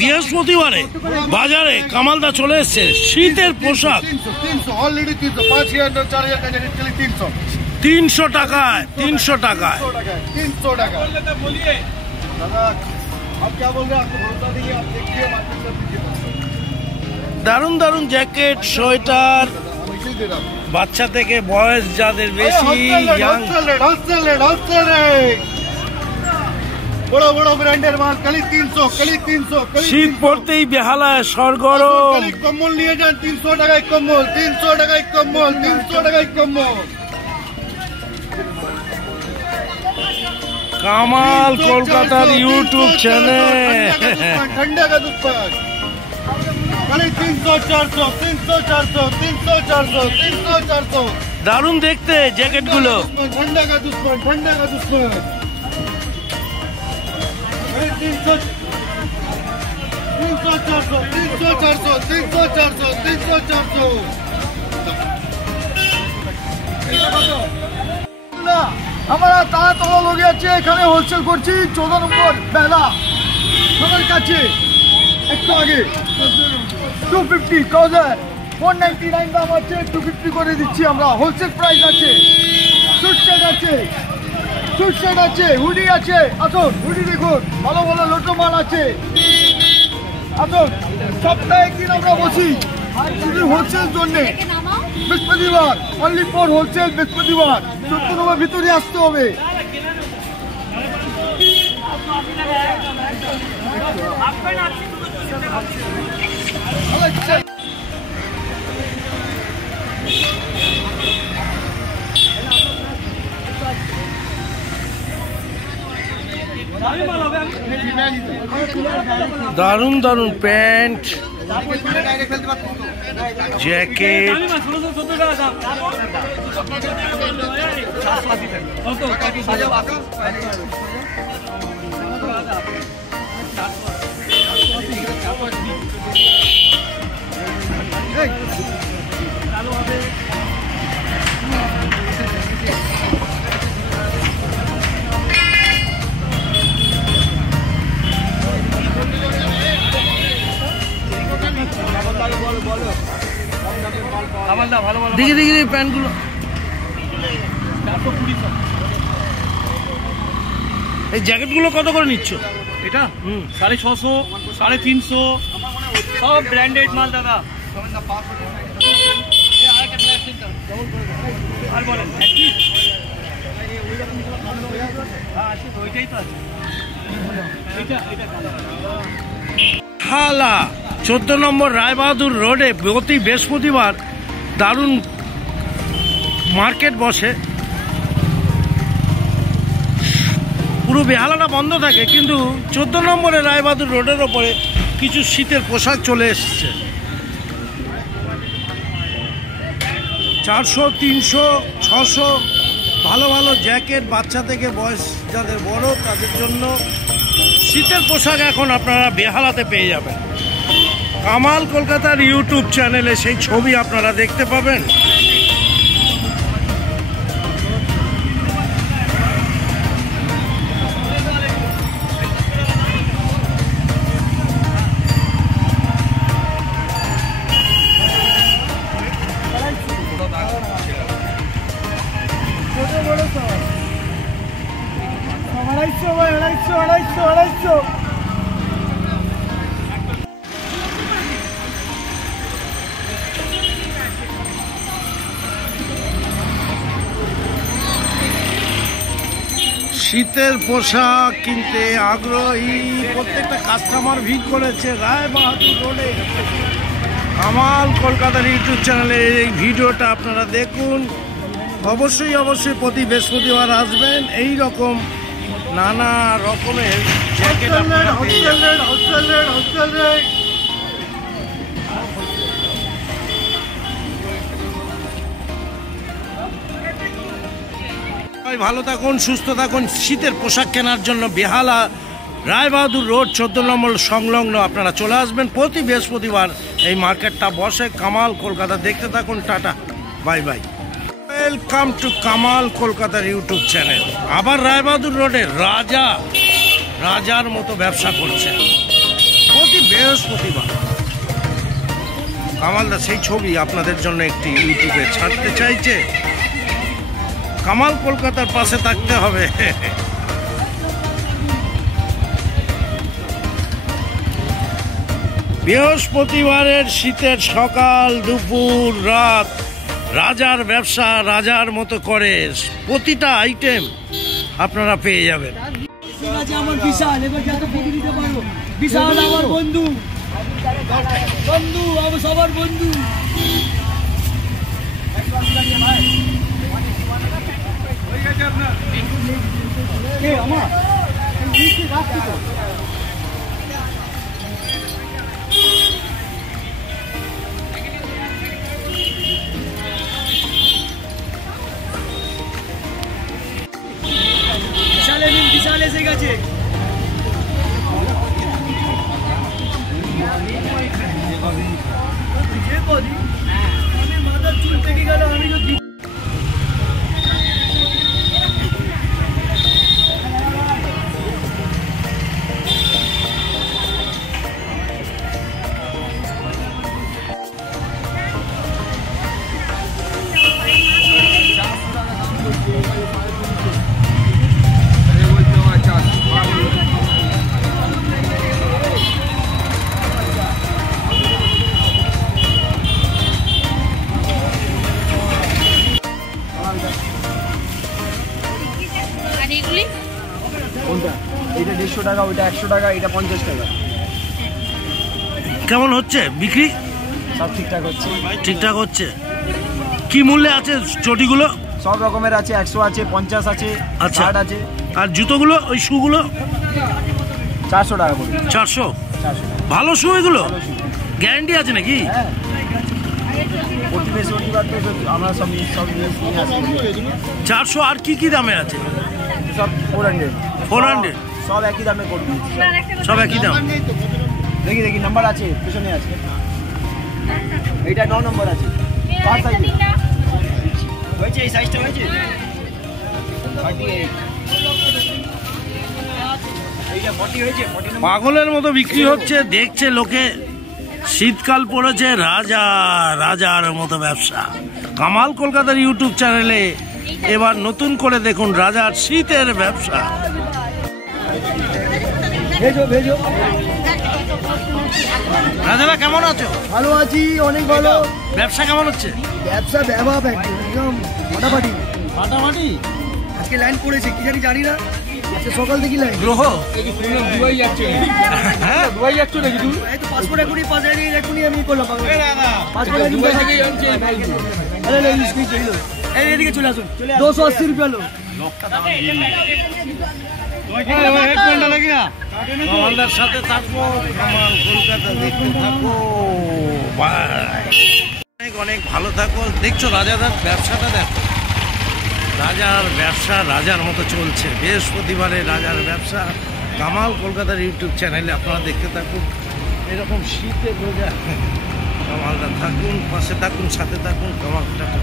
বৃহস্পতিবারে বাজারে কামালদা চলে এসছে শীতের পোশাক 300 টাকায় 300 টাকায়। দারুণ দারুণ জ্যাকেট, সোয়েটার, বাচ্চা থেকে বয়স যাদের বেশি, বড় বড় ব্র্যান্ডের মাল খালি 300, খালি 300। শীত পড়তেই বেহালায় সরগরম। কম্বল নিয়ে যান 300 টাকায় কম্বল, 300 টাকায় কম্বল, 300 টাকায় কম্বল। কামাল কলকাতার ইউটিউব চ্যানেল। ঠান্ডা का दुपट्टा খালি 300, 400, 300, 400, 300, 400, 300, 400। দারুণ দেখতে জ্যাকেট গুলো। ঠান্ডা का दुपट्टा, ঠান্ডা का दुपट्टा 300, 400, 300, 400, 300, 400, 300, 400। আমরা তারা তলা লগে আছে এখানে হোলসেল করছি 14 নম্বর বেলা সবার কাছে একটু আগে 250 499 দাম আছে, 250 করে দিচ্ছি আমরা। হোলসেল প্রাইস আছে, স্যুট শার্ট আছে, হুডি আছে। আসুন হুডি দেখুন, ভালো ভালো লোটো মাল আছে। আসুন সপ্তাহে একদিন আমরা বসি শুধু হোলসেল জন্য, বৃহস্পতিবার অনলি ফর হোলসেল। বৃহস্পতিবার 14 নম্বর ভিতরে আসতে হবে। দারুণ দারুণ প্যান্ট, জ্যাকেট, দেখি দেখি প্যান্ট গুলো। এই জ্যাকেট গুলো কত করে নিচ্ছ? এটা 650, 350, সব ব্র্যান্ডেড মাল দাদা। আর বলেন ওইটাই তো আছে। হালা 14 নম্বর রায়বাহাদুর রোডে প্রতি বৃহস্পতিবার দারুণ মার্কেট বসে। পুরো বেহালাটা বন্ধ থাকে, কিন্তু 14 নম্বরে রায়বাহাদুর রোডের ওপরে কিছু শীতের পোশাক চলে এসছে। 400, 300, 600 ভালো ভালো জ্যাকেট, বাচ্চা থেকে বয়স যাদের বড় তাদের জন্য শীতের পোশাক এখন আপনারা বেহালাতে পেয়ে যাবেন। কামাল কলকাতার ইউটিউব চ্যানেলে সেই ছবি আপনারা দেখতে পাবেন। শীতের পোশাক কিনতে আগ্রহী প্রত্যেকটা কাস্টমার ভিড় করেছে রায়বাহাদুর রোডে। কামাল কলকাতার ইউটিউব চ্যানেলে এই ভিডিওটা আপনারা দেখুন। অবশ্যই অবশ্যই প্রতি বৃহস্পতিবার আসবেন। এই রকম নানা রকমের জ্যাকেট আপনারা পেয়ে যাবেন। ভালো থাকুন, সুস্থ থাকুন। শীতের পোশাক কেনার জন্য বেহালা রায়বাহাদুর রোড 14 নম্বর সংলগ্ন আপনারা চলে আসবেন। প্রতি বৃহস্পতিবার এই মার্কেটটা বসে। কামাল কলকাতা দেখতে থাকুন। Tata, bye bye. Welcome to Kamal কলকাতার ইউটিউব চ্যানেল। আবার রায়বাহাদুর রোডে রাজার মতো ব্যবসা করছে। প্রতি বৃহস্পতিবার। কামালদা সেই ছবি আপনাদের জন্য একটি ইউটিউবে ছাড়তে চাইছে। কামাল কলকাতার পাশে থাকতে হবে। বৃহস্পতিবারের শীতের সকাল দুপুর রাত রাজার ব্যবসা রাজার মতো করে প্রতিটা আইটেম আপনারা পেয়ে যাবেন। আমার বিশাল, এবার যাতে ফটো দিতে পারবো। বিশাল আমার বন্ধু, বন্ধু আমার সবার বন্ধু। আমার বিশাল এসে গেছে। মাথার চুল পেকে গেল। আমি তো কোনটা? এটা 150 টাকা, ওইটা 100 টাকা, এটা 50 টাকা। কেমন হচ্ছে বিক্রি? সব ঠিকঠাক হচ্ছে। ঠিকঠাক হচ্ছে। কি মূল্যে আছে চটিগুলো? সব রকমের আছে, 100 আছে, 50 আছে, আচ্ছা 60 আছে। আর জুতোগুলো ওই শুগুলো 400 টাকা করে। 400? 400 ভালো শু এগুলো? গ্যারান্টি আছে নাকি? হ্যাঁ, প্রতিবার তো আমরা সব নিয়ে আসি। 400 আর কি কি দামে আছে? সব 400। 400? সব একই দামে করে দিচ্ছি। সব একই দাম? দেখি দেখি নাম্বার আছে, পিছনে আছে। এইটা 9 নম্বর আছে। 5 সাইজ হয়েছে, এই সাইজটা হয়েছে 38। এইটা 40 হয়েছে, 40 নম্বর। পাগলের মতো বিক্রি হচ্ছে, দেখছে লোকে। শীতকাল পড়েছে, রাজা রাজার মতো ব্যবসা। কামাল কলকাতার ইউটিউব চ্যানেলে এবার নতুন করে দেখুন রাজার শীতের ব্যবসা। ভেজো ভেজো। রাজারা কেমন আছো? ভালো আছি, অনেক ভালো। ব্যবসা কেমন হচ্ছে? ব্যবসা ব্যাপক একদম ফাটাফাটি। ফাটাফাটি? আজকে লাইন পড়েছে, কি জানি না। আজকে সকাল থেকে লাইন। গ্রহ দুবাই যাচ্ছে। হ্যাঁ দুবাই যাচ্ছ নাকি তুই? এই তো পাসপোর্ট এখনই এখনই আমি করলাম। পাসপোর্ট দুবাই থেকে যাচ্ছে। আরে না, স্পিচ হইলো। এই এদিকে চলে আসুন। 280 রুপিয়া লো। কামালদার সাথে থাকবো, কামাল কলকাতা দেখতে থাকো। অনেক অনেক ভালো থাকো। দেখছো রাজাদার ব্যবসাটা দেখো। রাজার ব্যবসা রাজার মতো চলছে। বৃহস্পতিবারে রাজার ব্যবসা কামাল কলকাতার ইউটিউব চ্যানেলে আপনারা দেখতে থাকুন। এরকম শীতে রোজা কামালদা থাকুন, পাশে থাকুন, সাথে থাকুন। কামাল টাটা।